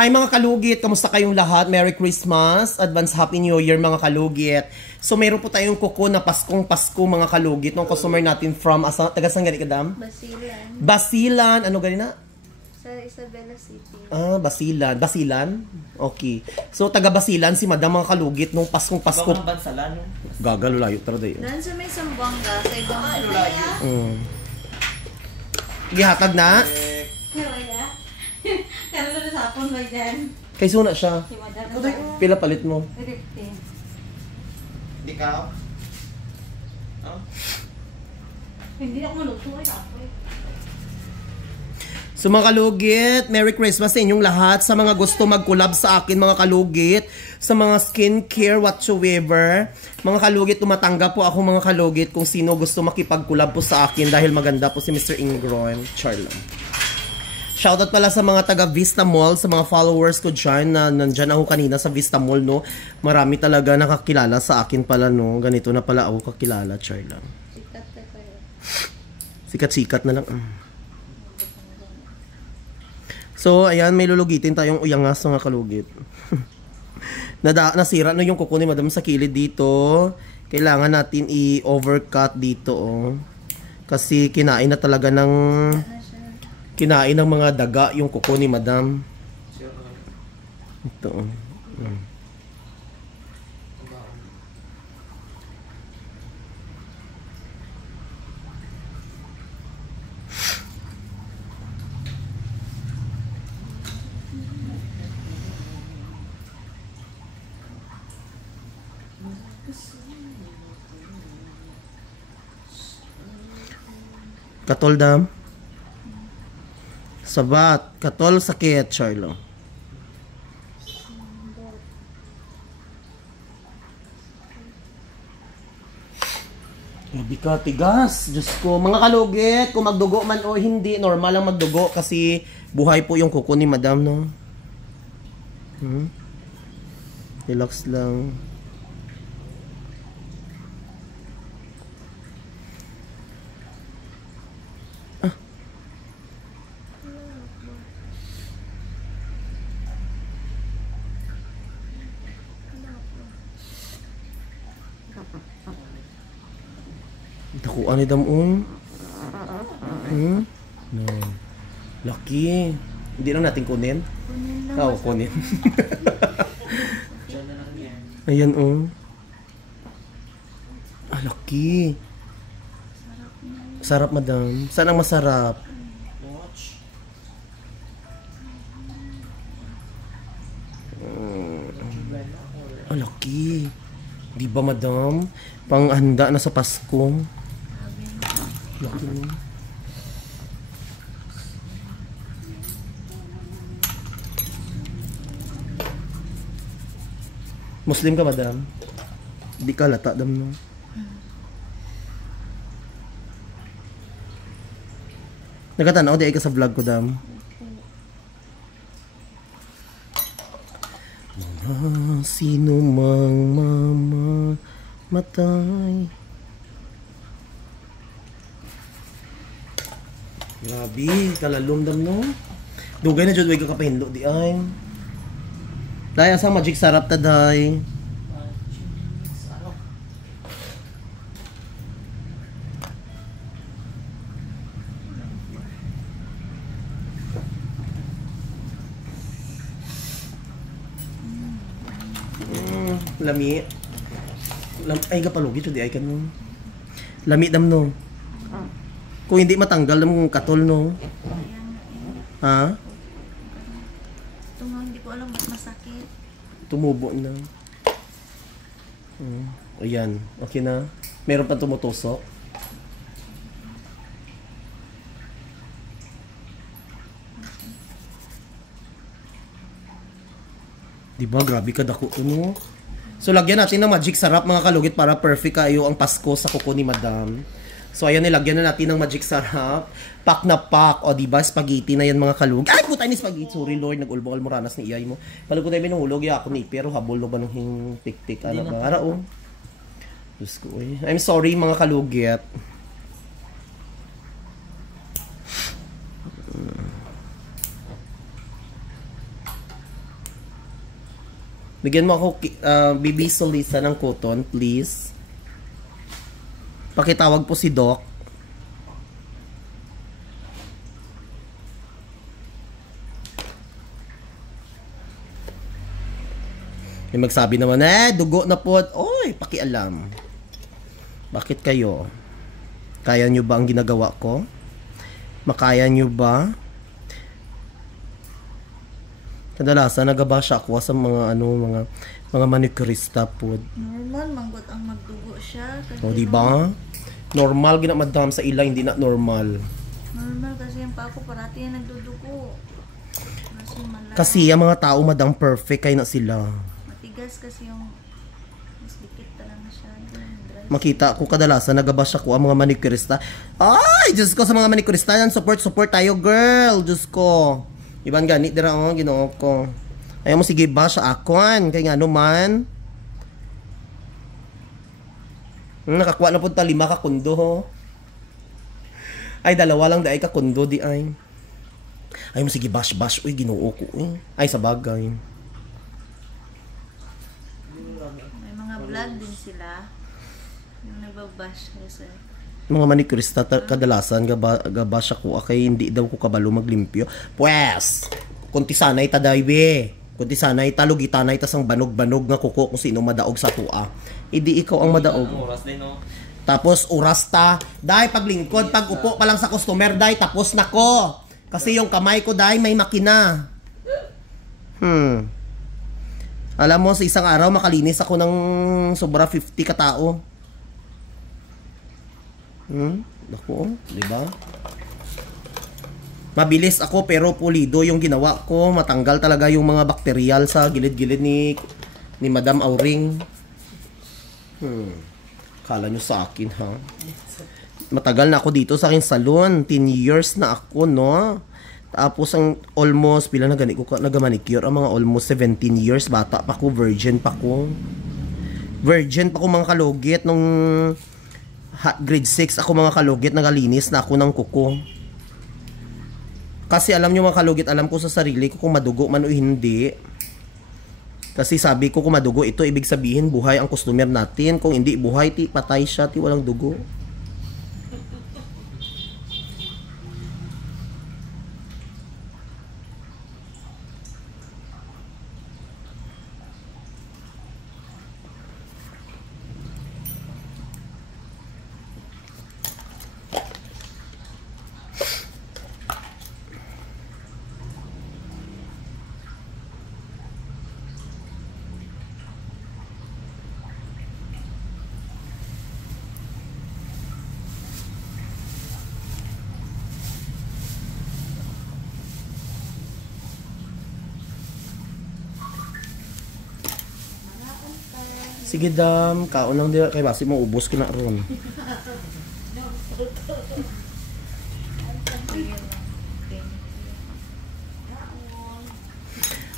Hi mga kalugit, kamusta kayong lahat? Merry Christmas, Advance Happy New Year mga kalugit. So meron po tayong kuko na Paskong Pasko mga kalugit. Nung customer natin from, taga-saan gani ka, Dam? Basilan. Basilan, ano gani na? Sa Isabela City. Basilan. Basilan? Okay. So taga Basilan si Madam mga kalugit nung Paskong Pasko. Ibang bansalan yung... Gagalo layo tara dayo. Doon sa may Sambuanga, sa ibang layo. Gihatag na? Kaya na sa hapon ba dyan? Kay suna siya. Pila palit mo? 50. Hindi ka? Hindi ako maluto ay ako eh. So mga kalugit, Merry Christmas sa inyong lahat. Sa mga gusto mag-collab sa akin mga kalugit, sa mga skincare whatsoever, mga kalugit, tumatanggap po ako mga kalugit kung sino gusto makipag-collab po sa akin dahil maganda po si Mr. Ingron. Charlam. Shoutout pala sa mga taga Vista Mall, sa mga followers ko dyan na nandyan ako kanina sa Vista Mall, no. Marami talaga nakakilala sa akin pala, no. Ganito na pala ako kakilala, Charlam. Sikat na kayo. Sikat-sikat na lang. So, ayan, may lulugitin tayong uyangas mga kalugit. Nasira na yung kuko ni Madam sa kilid dito. Kailangan natin i-overcut dito, oh. Kasi kinain na talaga ng... Kinain ng mga daga yung kuko ni Madam. Ito, oh. Katol, Dam. Sabat. Katol, sakit, Charlo. Grabe ka, tigas. Diyos ko. Mga kalugit, kung magdugo man o hindi, normal lang magdugo kasi buhay po yung kuko ni Madam, no? Relax lang. Dakuan ni Damong. No. Lucky. Hindi lang natin kunin. Kunin. Ayan, oh. Lucky. Sarap, Madam. Saan ang masarap? Lucky. Di ba, Madam? Panghanda na sa Pasko. Lucky mo. Muslim ka, Madam? Di ka lata, Dam, no? Nagkatanaw, di ay ka sa vlog ko, Dam. Sino mang mamamatay. Grabe, kalalom, Dam, no? Dugay na dyan, huwag ka kapahindo, di ay. Dahil sa magic sarap ta, day. Lami. Ay, kapalugi to, di ay ka, no? Lami, Dam, no? Kung hindi matanggal ng katol, no? Ha? Ito nga, hindi ko alam ba't masakit. Tumubo na. Ayan. Okay na. Meron pa tumutusok. Diba? Grabe ka dako to, no? So, lagyan natin ng magic sarap mga kalugit para perfect kayo ang Pasko sa kuko ni Madam. So, ayan, nilagyan na natin ng magic sarap. Pak na pak. O, diba? Spaghetti na yan mga kalugit. Ay, puta ni spaghetti. Sorry, Lord. Nag-ulbong almoranas ni iyay mo. Palag ko tayo binulog. Ya ako ni pero habol no ba nung tik-tik. Ano ba? Ara, oh. Diyos ko, eh. I'm sorry mga kalugit. Bigyan mo ako, Bibi Solisa ng cotton, please. Pakitawag po si Doc. May magsabi naman, dugo na po. Oy, pakialam. Bakit kayo? Kaya nyo ba ang ginagawa ko? Makaya nyo ba? Kadalasan nagabasya ako sa mga mga manicurista po. Normal manggot ang magdugo siya. O, di ba? Normal ginamadam sa ila, hindi na normal. Normal kasi yung pa ako parati yan nagdudugo. Kasi ang mga tao madang perfect kay na sila. Matigas kasi yung mas dikit talaga siya. Makita ko kadalasan nagabasya ko ang mga manicurista. Ay, Diyos ko sa mga manicurista yan. Support tayo, girl. Diyos ko. Iban ganit dira Ginoo ko. Ayaw mo sige ba sa akon kay nga naman. Nakakuha na pud ta 5 ka kundo ho. Ay dalawa lang dai ka kundo di ay. Ayaw mo sige bash uy Ginoo ko. Ay sa bagay. May mga vlog din sila. Yung nagbabash kasi. Mga manicurista kadalasan gabasya ko kay hindi daw ko kabalo maglimpyo. Pues, kunti sanay ta daybe. Kunti sanay ta lugitanay ta sang banog-banog nga kuko kung sino madaog sa tua. Idi ikaw ang madaog. Oras din no. Tapos oras ta, dai paglingkod, pag upo pa lang sa customer dai tapos nako. Kasi yung kamay ko dai may makina. Alam mo sa isang araw makalinis ako ng sobra 50 ka tao. Ako, di ba? Mabilis ako pero pulido yung ginawa ko. Matanggal talaga yung mga bakteryal sa gilid-gilid ni Madam Auring. Kala nyo sa akin, ha? Matagal na ako dito sa aking salon. 10 years na ako, no? Tapos ang almost, pila na gani ko nagamanicure, ang mga almost 17 years. Bata pa ko, virgin pa ko. Virgin pa ko mga kalugit nung grade 6 ako mga kalugit, nagalinis na ako ng kuko. Kasi alam nyo mga kalugit, alam ko sa sarili ko kung madugo man o hindi. Kasi sabi ko kung madugo ito, ibig sabihin buhay ang customer natin. Kung hindi buhay, patay siya, walang dugo. Sige dam, kaon lang dira kay basi mo ubos ko na ron.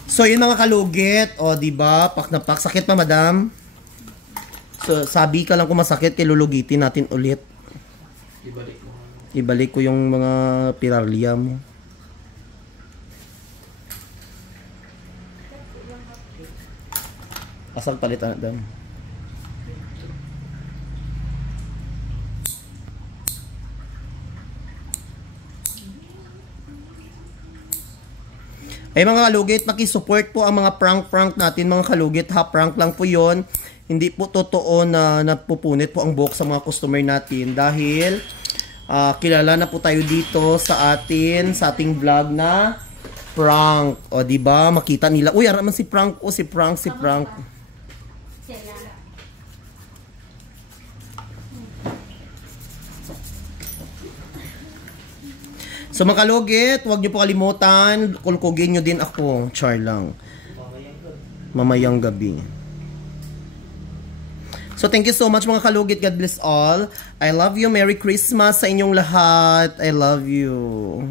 So yun mga kalugit, o di ba? Pak na pak, sakit pa madam. So sabi ka lang kung masakit, kilulugitin natin ulit. Ibalik ko yung mga pirarlia mo. Asal palit anak dam. Ay mga kalugit, paki-support po ang mga prank natin mga kalugit ha. Prank lang po yon. Hindi po totoo na napupunit po ang buhok sa mga customer natin. Dahil kilala na po tayo dito sa ating vlog na prank. O diba, makita nila. Uy, araman si prank. O si prank. So mga kalugit, huwag nyo po kalimutan, kulkugin nyo din ako. Char lang. Mamayang gabi. So thank you so much mga kalugit. God bless all. I love you. Merry Christmas sa inyong lahat. I love you.